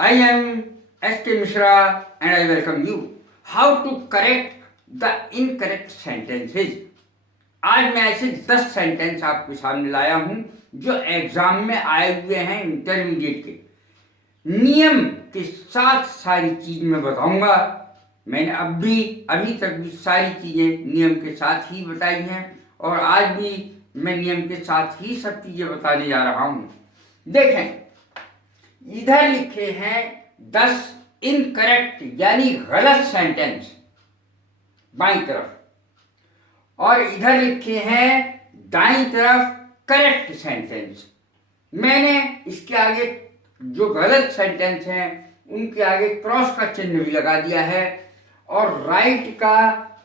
I am S.K. Mishra and I welcome you. How to correct the incorrect sentences. आज मैं ऐसे 10 sentence आपके सामने लाया हूं जो एग्जाम में आए हुए हैं इंटरमीडिएट के। नियम के साथ सारी चीज मैं बताऊंगा। मैंने अभी तक भी सारी चीजें नियम के साथ ही बताई हैं और आज भी मैं नियम के साथ ही सब चीजें बताने जा रहा हूं। देखें, इधर लिखे हैं 10 इनकरेक्ट यानी गलत सेंटेंस बाईं तरफ, और इधर लिखे हैं दाईं तरफ करेक्ट सेंटेंस। मैंने इसके आगे जो गलत सेंटेंस हैं उनके आगे क्रॉस का चिन्ह भी लगा दिया है और राइट का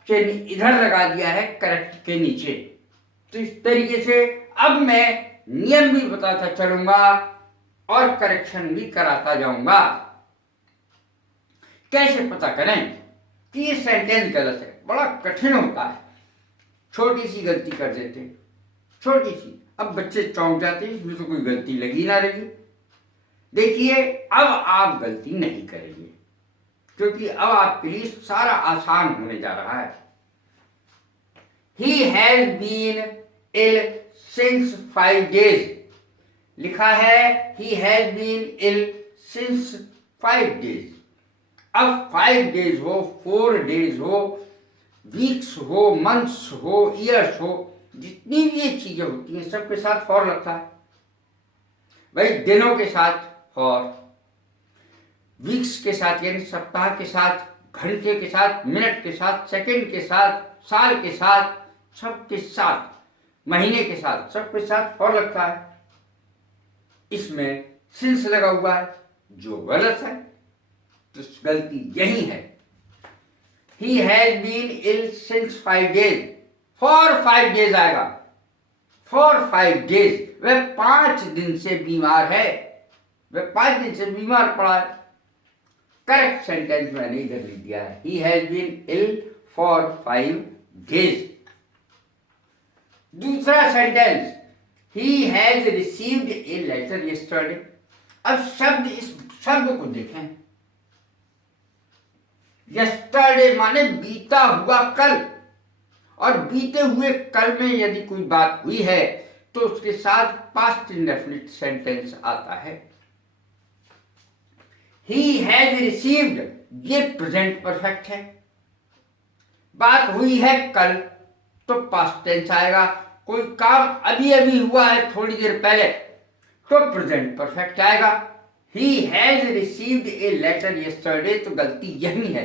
चिन्ह इधर लगा दिया है करेक्ट के नीचे। तो इस तरीके से अब मैं नियम भी बताता चलूंगा और करेक्शन भी कराता जाऊंगा। कैसे पता करें कि ये सेंटेंस गलत है? बड़ा कठिन होता है, छोटी सी गलती कर देते हैं, छोटी सी। अब बच्चे चौंक जाते हैं, इसमें तो कोई गलती लगी ना रही। देखिए, अब आप गलती नहीं करेंगे क्योंकि अब आपके लिए सारा आसान होने जा रहा है। He has been ill since 5 days। लिखा है he has been ill since 5 days। अब 5 days हो, 4 days हो, वीक्स हो, मंथ्स हो, ईयर्स हो, जितनी भी ये चीजें होती हैं सबके साथ फॉर लगता है। भाई, दिनों के साथ फॉर, वीक्स के साथ यानी सप्ताह के साथ, घंटे के साथ, मिनट के साथ, सेकंड के साथ, साल के साथ, सबके साथ, महीने के साथ, सबके साथ फॉर लगता है। इसमें सिंस लगा हुआ है जो गलत है, तो गलती यही है। He has been ill since 5 days। For 5 days आएगा। For 5 days, वह 5 दिन से बीमार है, वह 5 दिन से बीमार पड़ा है। करेक्ट सेंटेंस मैंने इधर लिख दिया है, He has been ill for 5 days। दूसरा sentence, He has received a letter yesterday। अब इस शब्द को देखें। yesterday माने बीता हुआ कल, और बीते हुए कल में यदि कोई बात हुई है तो उसके साथ पास्ट इंडेफिनिट सेंटेंस आता है। He has received, ये प्रेजेंट परफेक्ट है। बात हुई है कल तो पास्ट टेंस आएगा। कोई काम अभी अभी हुआ है थोड़ी देर पहले तो प्रेजेंट परफेक्ट आएगा। He has received a letter yesterday, तो गलती यही है।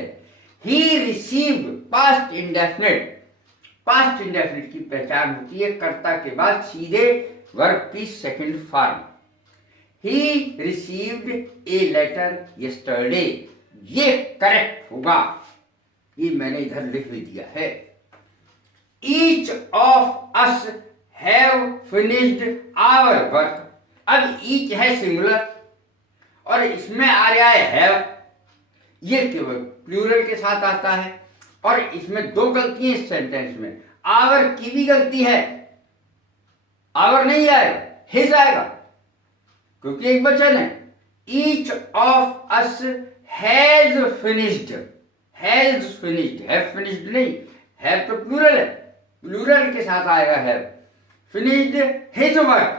He received past indefinite। Past indefinite की पहचान होती है कर्ता के बाद सीधे वर्ब की second form. He received a letter yesterday, ये करेक्ट होगा। ये मैंने इधर लिख भी दिया है। Each of us have finished our work। अब each है सिंगुलर और इसमें आ रहा है have, ये केवल प्लूरल के साथ आता है। और इसमें दो गलतियां इस सेंटेंस में। आवर की भी गलती है, आवर नहीं आएगा, हिज आएगा क्योंकि एक वचन है। Each of us has finished, has finished, have finished नहीं, हैव तो प्लूरल है, प्लूरल के साथ आएगा हैव। फिनिश्ड हिज वर्क,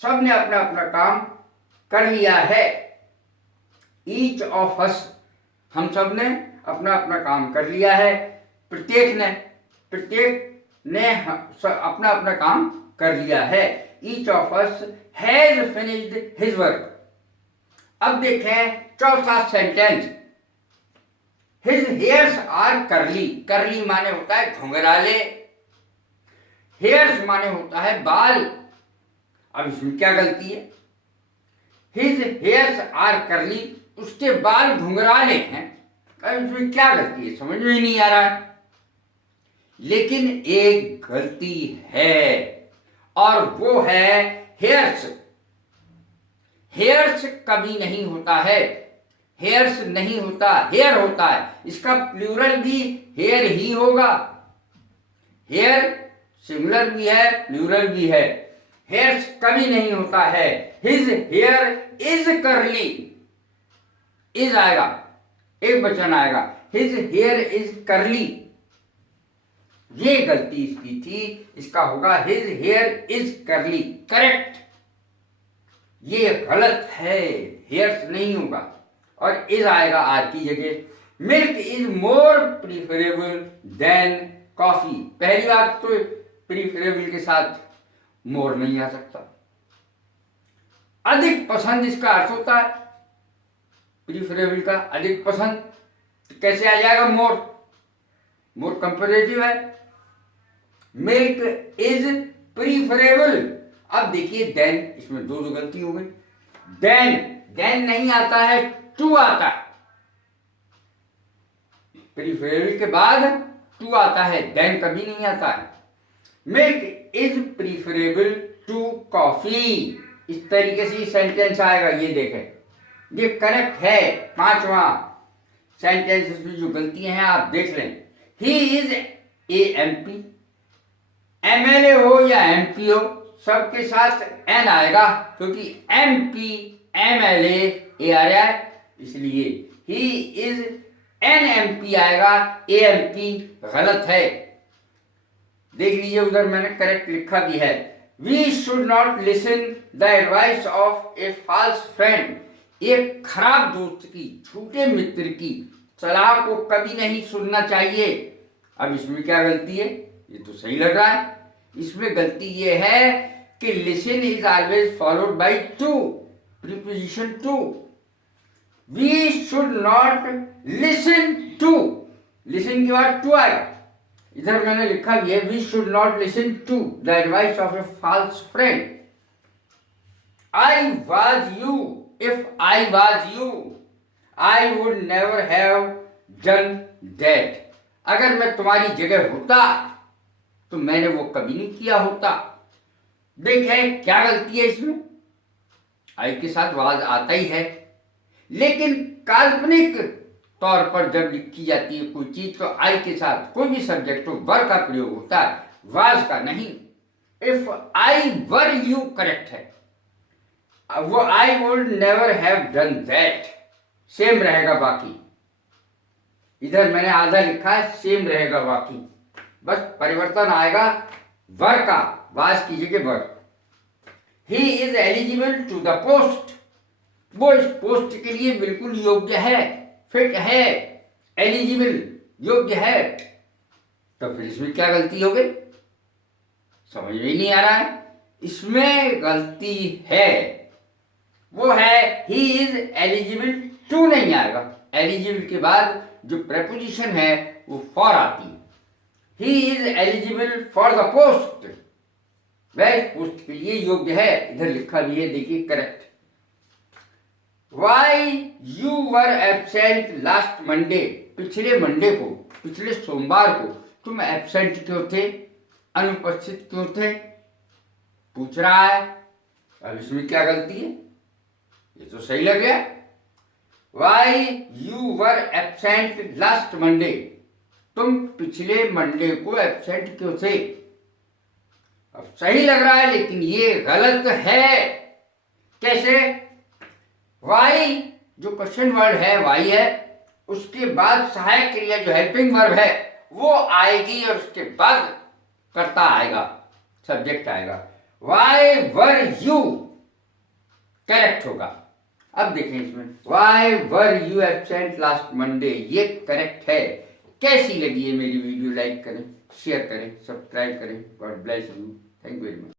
सबने अपना अपना काम कर लिया है। ईच ऑफ अस, हम सब ने अपना अपना काम कर लिया है। प्रत्येक ने अपना अपना काम कर लिया है। Each of us has finished his work. अब देखें चौथा sentence, his hairs are curly. Curly माने होता है घुंघराले, हेयर्स माने होता है बाल। अब इसमें क्या गलती है? हिज हेयर्स आर कर्ली, उसके बाल घुंघराले हैं। अब इसमें क्या गलती है? समझ में ही नहीं आ रहा है। लेकिन एक गलती है और वो है हेयर्स। हेयर्स कभी नहीं होता है, हेयर्स नहीं होता, हेयर होता है। इसका प्लूरल भी हेयर ही होगा। हेयर सिंगुलर भी है, प्लूरल भी है। हेयर्स कभी नहीं होता है। His here is curly, is आएगा, एक वचन आएगा, हिज हेयर इज करली, ये गलती इसकी थी, इसका होगा हिज हेयर इज करली, करेक्ट। ये गलत है, हेयर्स नहीं होगा, और इज आएगा आर की जगह। Milk is more preferable than coffee, पहली बात तो प्रीफरेबल के साथ मोर नहीं आ सकता। अधिक पसंद इसका अर्थ होता है, प्रीफरेबल का अधिक पसंद, तो कैसे आ जाएगा मोर, मोर कंपैरेटिव है। मिल्क इज प्रीफरेबल, अब देखिए देन, इसमें दो गलती हो गई। देन नहीं आता है, टू आता है, प्रीफरेबल के बाद टू आता है, देन कभी नहीं आता है। Milk is preferable to coffee, इस तरीके से सेंटेंस आएगा, ये देखें, ये करेक्ट है। पांचवा सेंटेंस में जो गलतियां हैं आप देख लें। He is a MP, MLA हो या MP हो, सबके साथ एन आएगा, क्योंकि MP MLA ए आ रहा है, इसलिए ही इज एन MP आएगा, AMP गलत है। देख लीजिए उधर मैंने करेक्ट लिखा भी है। We should not listen the advice of a false friend, एक खराब दोस्त की, झूठे मित्र की सलाह को कभी नहीं सुनना चाहिए। अब इसमें क्या गलती है, ये तो सही लग रहा है। इसमें गलती ये है कि listen is always followed by to, preposition to. We should not listen to, listen के बाद टू आएगा, इधर मैंने लिखा भी है we should not listen to the advice of a false friend. I was you, if I was you I would never have done that, अगर मैं तुम्हारी जगह होता तो मैंने वो कभी नहीं किया होता। देखें क्या गलती है इसमें, आई के साथ वाज आता ही है, लेकिन काल्पनिक तौर पर जब लिखी जाती है कोई चीज तो आई के साथ कोई भी सब्जेक्ट हो वर का प्रयोग होता है, वाज का नहीं। If I were you correct है, वो आई would never have done that same रहेगा बाकी, इधर मैंने आधा लिखा है सेम रहेगा बाकी, बस परिवर्तन आएगा वर का, वाज की जगह were. He is eligible to the post, वो इस पोस्ट के लिए बिल्कुल योग्य है, फिट है, एलिजिबल योग्य है। तो फिर इसमें क्या गलती हो गई, समझ में नहीं आ रहा है। इसमें गलती है, वो है ही इज एलिजिबल टू नहीं आएगा, एलिजिबल के बाद जो प्रेपोजिशन है वो फॉर आती है। ही is eligible for the post, वह पोस्ट के लिए योग्य है, इधर लिखा भी है देखिए correct. Why you were absent last Monday, पिछले मंडे को, पिछले सोमवार को तुम एब्सेंट क्यों थे, अनुपस्थित क्यों थे, पूछ रहा है। अब इसमें क्या गलती है, ये तो सही लग गया। Why you were absent last Monday, तुम पिछले मंडे को एब्सेंट क्यों थे, अब सही लग रहा है, लेकिन ये गलत है। कैसे, वाई जो क्वेश्चन वर्ड है वाई है, उसके बाद सहायक क्रिया जो हेल्पिंग वर्ब है वो आएगी और उसके बाद कर्ता आएगा, सब्जेक्ट आएगा। वाई वर यू करेक्ट होगा। अब देखें इसमें why were you absent last Monday, ये करेक्ट है। कैसी लगी है मेरी वीडियो, लाइक करें, शेयर करें, सब्सक्राइब करें। God bless you, thank you very much.